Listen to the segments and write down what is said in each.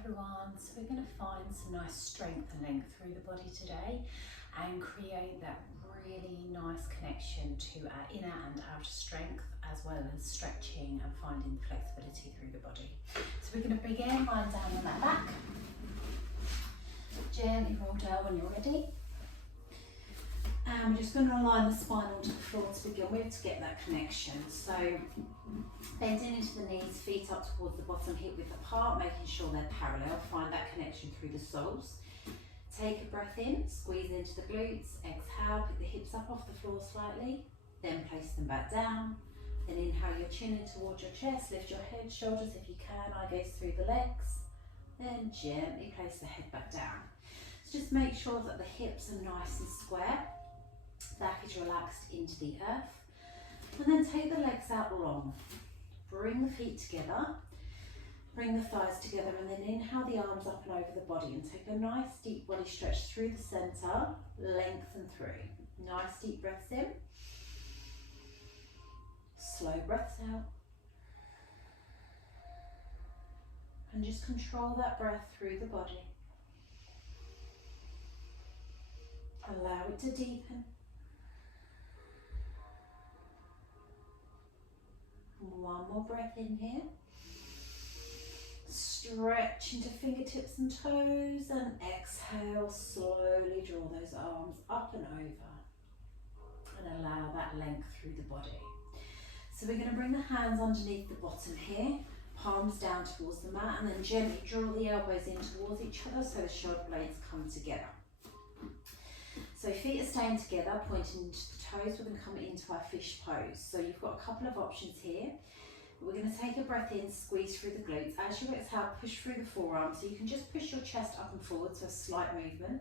everyone. So we're going to find some nice strength and length through the body today and create that really nice connection to our inner and outer strength, as well as stretching and finding flexibility through the body. So we're going to begin lying down on that back. Gently roll down when you're ready. And we're just going to align the spine onto the floor to begin with to get that connection. So bending into the knees, feet up towards the bottom, hip width apart, making sure they're parallel. Find that connection through the soles. Take a breath in, squeeze into the glutes, exhale, pick the hips up off the floor slightly, then place them back down. Then inhale your chin in towards your chest, lift your head, shoulders if you can, eye gaze through the legs. Then gently place the head back down. So just make sure that the hips are nice and square. Back is relaxed into the earth. And then take the legs out long. Bring the feet together. Bring the thighs together, and then inhale the arms up and over the body and take a nice deep body stretch through the centre, lengthen through. Nice deep breaths in. Slow breaths out. And just control that breath through the body. Allow it to deepen. One more breath in here. Stretch into fingertips and toes, and exhale, slowly draw those arms up and over. And allow that length through the body. So we're going to bring the hands underneath the bottom here, palms down towards the mat, and then gently draw the elbows in towards each other so the shoulder blades come together. So feet are staying together, pointing into the toes. We're going to come into our fish pose. So you've got a couple of options here. We're going to take a breath in, squeeze through the glutes. As you exhale, push through the forearms. So you can just push your chest up and forward, so a slight movement.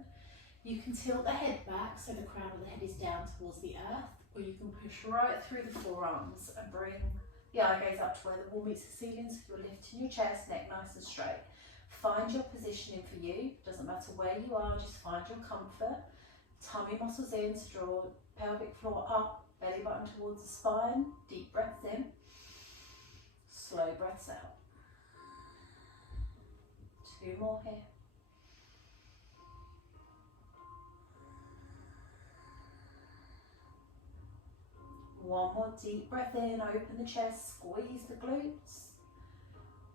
You can tilt the head back so the crown of the head is down towards the earth, or you can push right through the forearms and bring the eye gaze up to where the wall meets the ceiling, so you're lifting your chest, neck nice and straight. Find your positioning for you. Doesn't matter where you are, just find your comfort. Tummy muscles in to draw pelvic floor up, belly button towards the spine. Deep breaths in. Slow breaths out. 2 more here. One more deep breath in, open the chest, squeeze the glutes.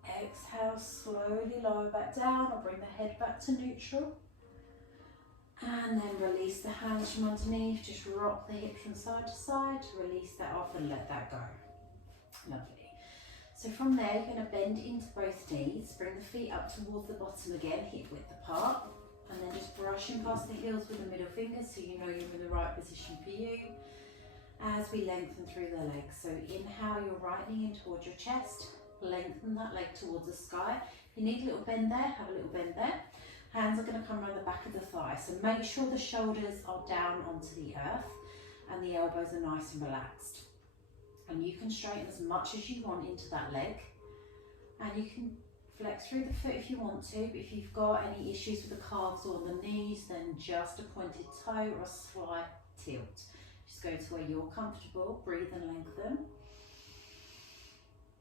Exhale, slowly lower back down or bring the head back to neutral. And then release the hands from underneath, just rock the hips from side to side to release that off and let that go. Lovely. So from there, you're going to bend into both knees, bring the feet up towards the bottom again, hip width apart, and then just brushing past the heels with the middle finger so you know you're in the right position for you as we lengthen through the legs. So inhale your right knee in towards your chest, lengthen that leg towards the sky. If you need a little bend there, have a little bend there. Hands are going to come around the back of the thigh, so make sure the shoulders are down onto the earth and the elbows are nice and relaxed. And you can straighten as much as you want into that leg, and you can flex through the foot if you want to, but if you've got any issues with the calves or the knees, then just a pointed toe or a slight tilt. Just go to where you're comfortable, breathe and lengthen.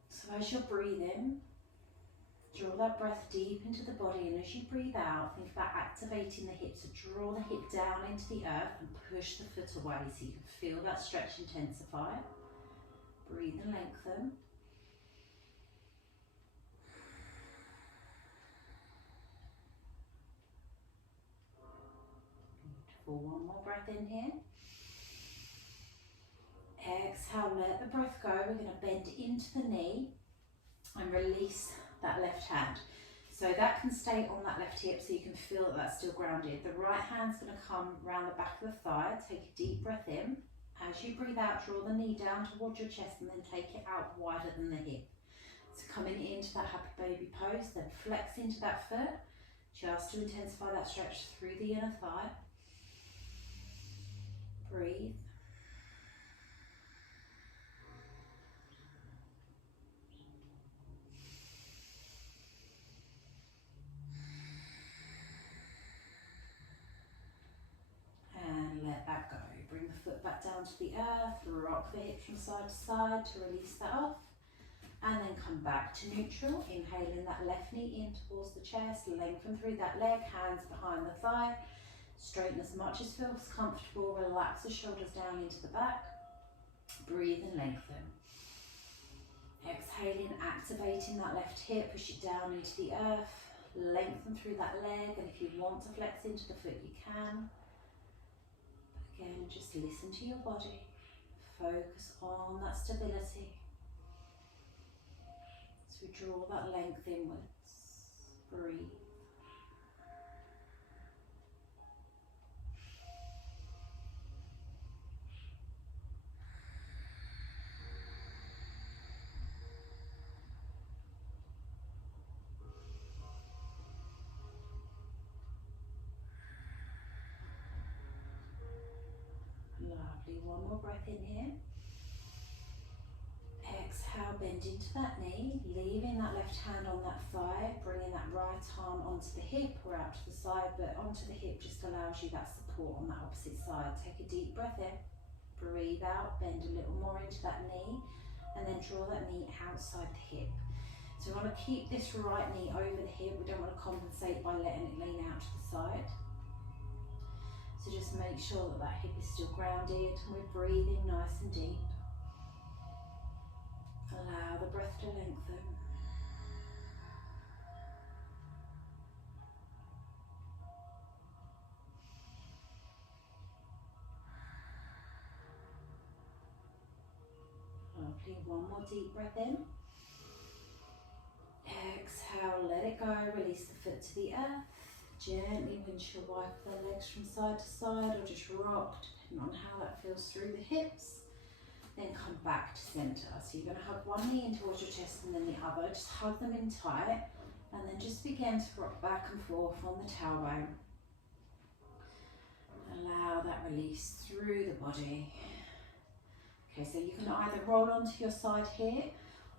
So as you're breathing, draw that breath deep into the body, and as you breathe out, think about activating the hips. So draw the hip down into the earth and push the foot away so you can feel that stretch intensify. Breathe and lengthen. Beautiful. One more breath in here. Exhale, let the breath go. We're going to bend into the knee and release that left hand. So that can stay on that left hip so you can feel that that's still grounded. The right hand's going to come around the back of the thigh. Take a deep breath in. As you breathe out, draw the knee down towards your chest and then take it out wider than the hip. So coming into that happy baby pose, then flex into that foot just to intensify that stretch through the inner thigh. Breathe. And let that go. Bring the foot back down to the earth, rock the hips from side to side to release that off. And then come back to neutral, inhaling that left knee in towards the chest, lengthen through that leg, hands behind the thigh, straighten as much as feels comfortable, relax the shoulders down into the back, breathe and lengthen. Exhaling, activating that left hip, push it down into the earth, lengthen through that leg, and if you want to flex into the foot, you can. But again, just listen to your body, focus on that stability. So draw that length inwards, breathe. Lovely, one more breath in here. Exhale, bend into that knee, leaving that left hand on that thigh, bringing that right arm onto the hip or out to the side, but onto the hip just allows you that support on that opposite side. Take a deep breath in, breathe out, bend a little more into that knee, and then draw that knee outside the hip. So we want to keep this right knee over the hip, we don't want to compensate by letting it lean out to the side. So just make sure that that hip is still grounded, and we're breathing nice and deep. Allow the breath to lengthen. Lovely, one more deep breath in. Exhale, let it go, release the foot to the earth. Gently windshield wipe the legs from side to side or just rock, depending on how that feels through the hips. Then come back to centre. So you're going to hug one knee in towards your chest and then the other. Just hug them in tight and then just begin to rock back and forth on the tailbone. Allow that release through the body. Okay, so you can either roll onto your side here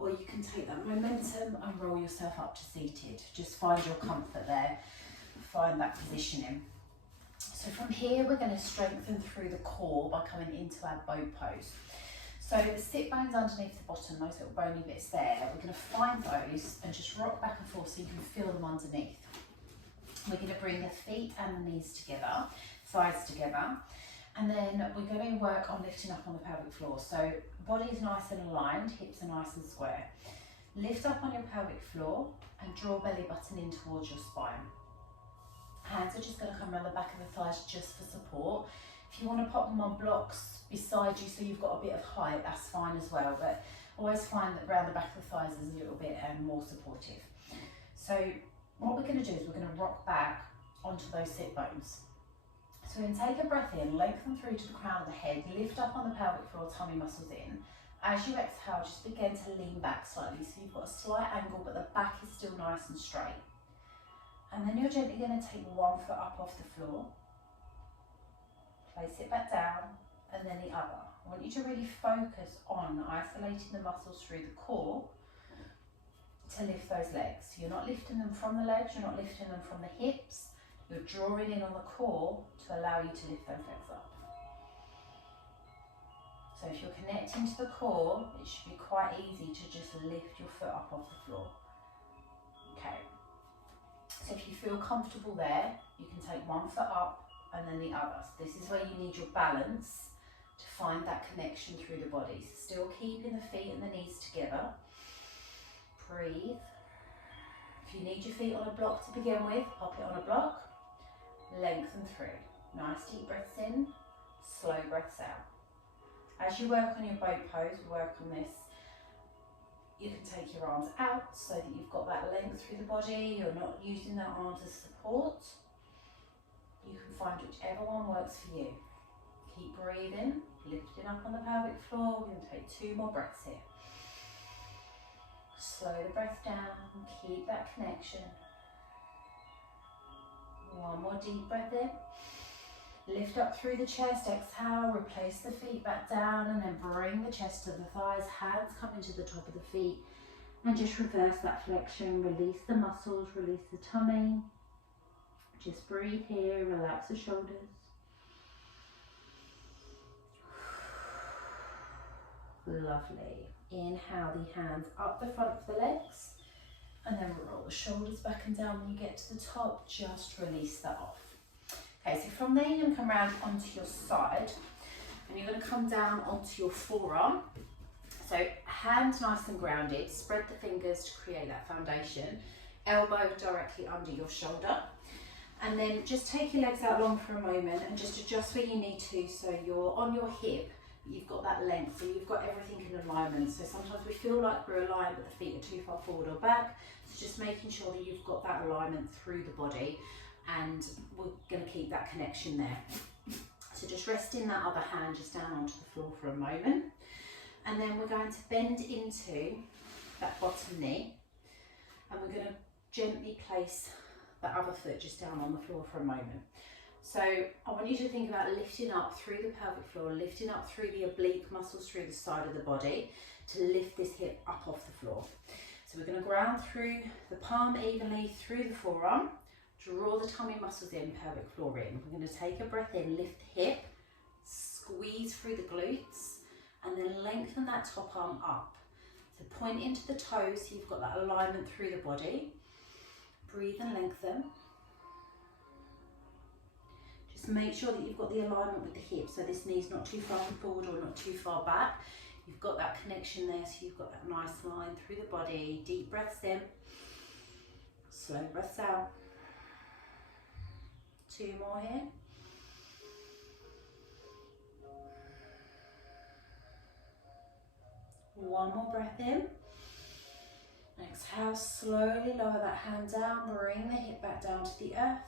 or you can take that momentum and roll yourself up to seated. Just find your comfort there. Find that positioning. So from here we're going to strengthen through the core by coming into our boat pose. So the sit bones underneath the bottom, those little bony bits there, we're going to find those and just rock back and forth so you can feel them underneath. We're going to bring the feet and the knees together, thighs together, and then we're going to work on lifting up on the pelvic floor. So body is nice and aligned, hips are nice and square. Lift up on your pelvic floor and draw belly button in towards your spine. Hands are just going to come around the back of the thighs just for support. If you want to pop them on blocks beside you so you've got a bit of height, that's fine as well, but always find that around the back of the thighs is a little bit more supportive. So what we're going to do is we're going to rock back onto those sit bones. So we're going to take a breath in, lengthen through to the crown of the head, lift up on the pelvic floor, tummy muscles in. As you exhale, just begin to lean back slightly so you've got a slight angle but the back is still nice and straight. And then you're gently going to take one foot up off the floor, place it back down, and then the other. I want you to really focus on isolating the muscles through the core to lift those legs. So you're not lifting them from the legs, you're not lifting them from the hips, you're drawing in on the core to allow you to lift those legs up. So if you're connecting to the core, it should be quite easy to just lift your foot up off the floor. Okay. So if you feel comfortable there, you can take one foot up and then the other. So this is where you need your balance to find that connection through the body. So still keeping the feet and the knees together. Breathe. If you need your feet on a block to begin with, pop it on a block. Lengthen through. Nice deep breaths in, slow breaths out. As you work on your boat pose, we work on this. You can take your arms out so that you've got that length through the body. You're not using that arm as support. You can find whichever one works for you. Keep breathing, lifting up on the pelvic floor. We're going to take 2 more breaths here. Slow the breath down, keep that connection. One more deep breath in. Lift up through the chest, exhale, replace the feet back down and then bring the chest to the thighs, hands come into the top of the feet and just reverse that flexion, release the muscles, release the tummy. Just breathe here, relax the shoulders. Lovely. Inhale the hands up the front of the legs, and then roll the shoulders back and down. When you get to the top, just release that off. Okay, so from there you're going to come around onto your side, and you're going to come down onto your forearm. So hands nice and grounded, spread the fingers to create that foundation, elbow directly under your shoulder, and then just take your legs out long for a moment and just adjust where you need to, so you're on your hip, but you've got that length, so you've got everything in alignment. So sometimes we feel like we're aligned but the feet are too far forward or back, so just making sure that you've got that alignment through the body, and we're going to keep that connection there. So just resting that other hand just down onto the floor for a moment. And then we're going to bend into that bottom knee, and we're going to gently place the other foot just down on the floor for a moment. So I want you to think about lifting up through the pelvic floor, lifting up through the oblique muscles through the side of the body to lift this hip up off the floor. So we're going to ground through the palm evenly through the forearm, draw the tummy muscles in, pelvic floor in. We're going to take a breath in, lift the hip, squeeze through the glutes, and then lengthen that top arm up. So point into the toes so you've got that alignment through the body. Breathe and lengthen. Just make sure that you've got the alignment with the hip, so this knee's not too far forward or not too far back. You've got that connection there, so you've got that nice line through the body. Deep breaths in, slow breaths out. 2 more here. One more breath in. Exhale, slowly lower that hand down, bring the hip back down to the earth.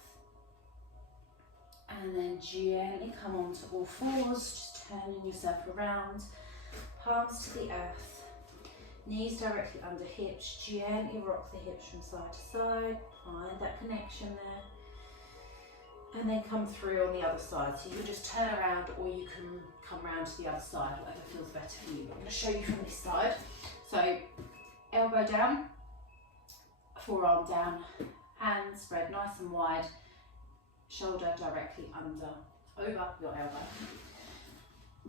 And then gently come onto all fours, just turning yourself around. Palms to the earth, knees directly under hips, gently rock the hips from side to side, find that connection there. And then come through on the other side. So you can just turn around, or you can come around to the other side, whatever feels better for you. I'm going to show you from this side. So elbow down, forearm down, hands spread nice and wide, shoulder directly over your elbow.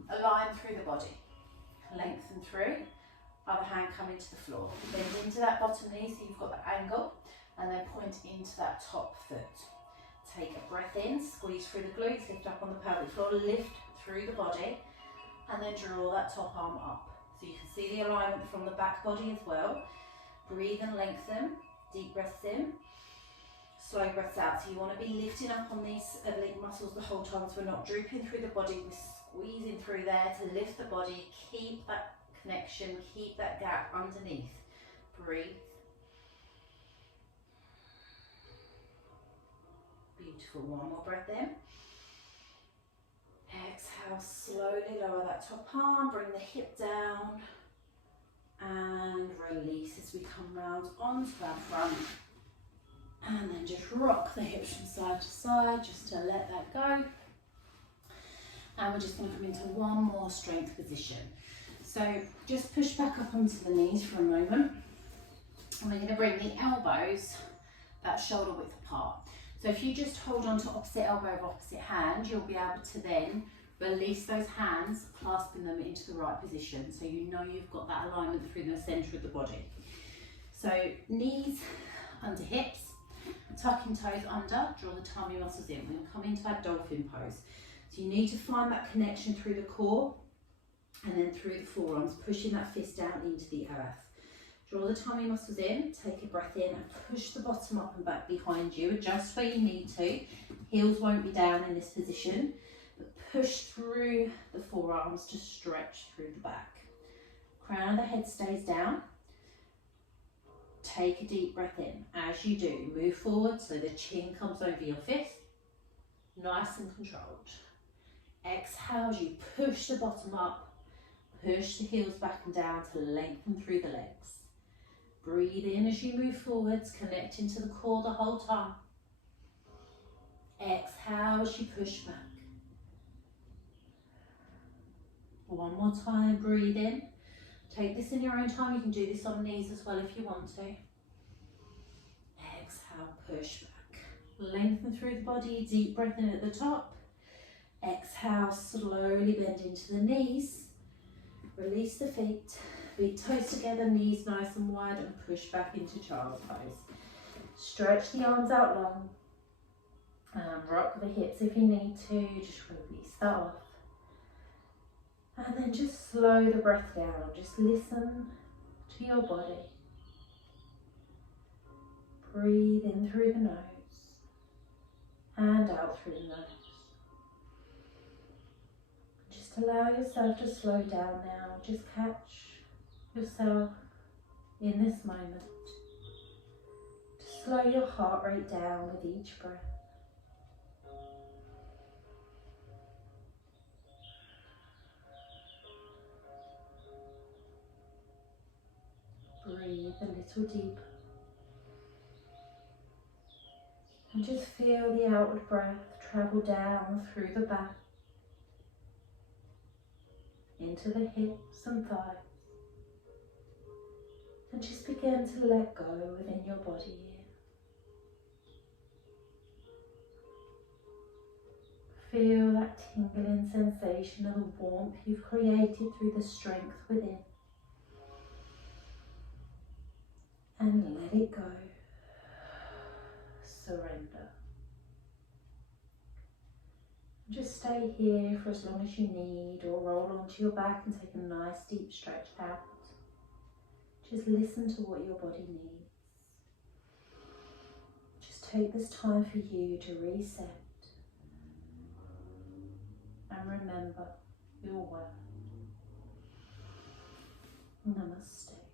Align through the body, lengthen through, other hand come into the floor. Bend into that bottom knee so you've got that angle, and then point into that top foot. Take a breath in, squeeze through the glutes, lift up on the pelvic floor, lift through the body, and then draw that top arm up. So you can see the alignment from the back body as well. Breathe and lengthen, deep breaths in, slow breaths out. So you want to be lifting up on these oblique muscles the whole time, so we're not drooping through the body, we're squeezing through there to lift the body, keep that connection, keep that gap underneath. Breathe. Beautiful, one more breath in. Exhale, slowly lower that top arm, bring the hip down, and release as we come round onto our front. And then just rock the hips from side to side, just to let that go. And we're just going to come into one more strength position. So just push back up onto the knees for a moment. And we're going to bring the elbows about shoulder width apart. So if you just hold on to opposite elbow of opposite hand, you'll be able to then release those hands, clasping them into the right position. So you know you've got that alignment through the centre of the body. So knees under hips, tucking toes under, draw the tummy muscles in. We're going to come into that dolphin pose. So you need to find that connection through the core and then through the forearms, pushing that fist down into the earth. Draw the tummy muscles in, take a breath in and push the bottom up and back behind you. Adjust where you need to. Heels won't be down in this position, but push through the forearms to stretch through the back. Crown of the head stays down. Take a deep breath in. As you do, move forward so the chin comes over your fist. Nice and controlled. Exhale as you push the bottom up, push the heels back and down to lengthen through the legs. Breathe in as you move forwards, connecting to the core the whole time. Exhale as you push back. One more time, breathe in. Take this in your own time. You can do this on knees as well if you want to. Exhale, push back. Lengthen through the body, deep breath in at the top. Exhale, slowly bend into the knees. Release the feet. Big toes together, knees nice and wide, and push back into child's pose. Stretch the arms out long. And rock the hips if you need to. Just release that off. And then just slow the breath down. Just listen to your body. Breathe in through the nose and out through the nose. Just allow yourself to slow down now. Just catch yourself in this moment. Just slow your heart rate down with each breath. Breathe a little deeper. And just feel the outward breath travel down through the back, into the hips and thighs. And just begin to let go within your body here. Feel that tingling sensation of the warmth you've created through the strength within. And let it go. Surrender. Just stay here for as long as you need, or roll onto your back and take a nice deep stretch out. Just listen to what your body needs. Just take this time for you to reset and remember your worth. Namaste.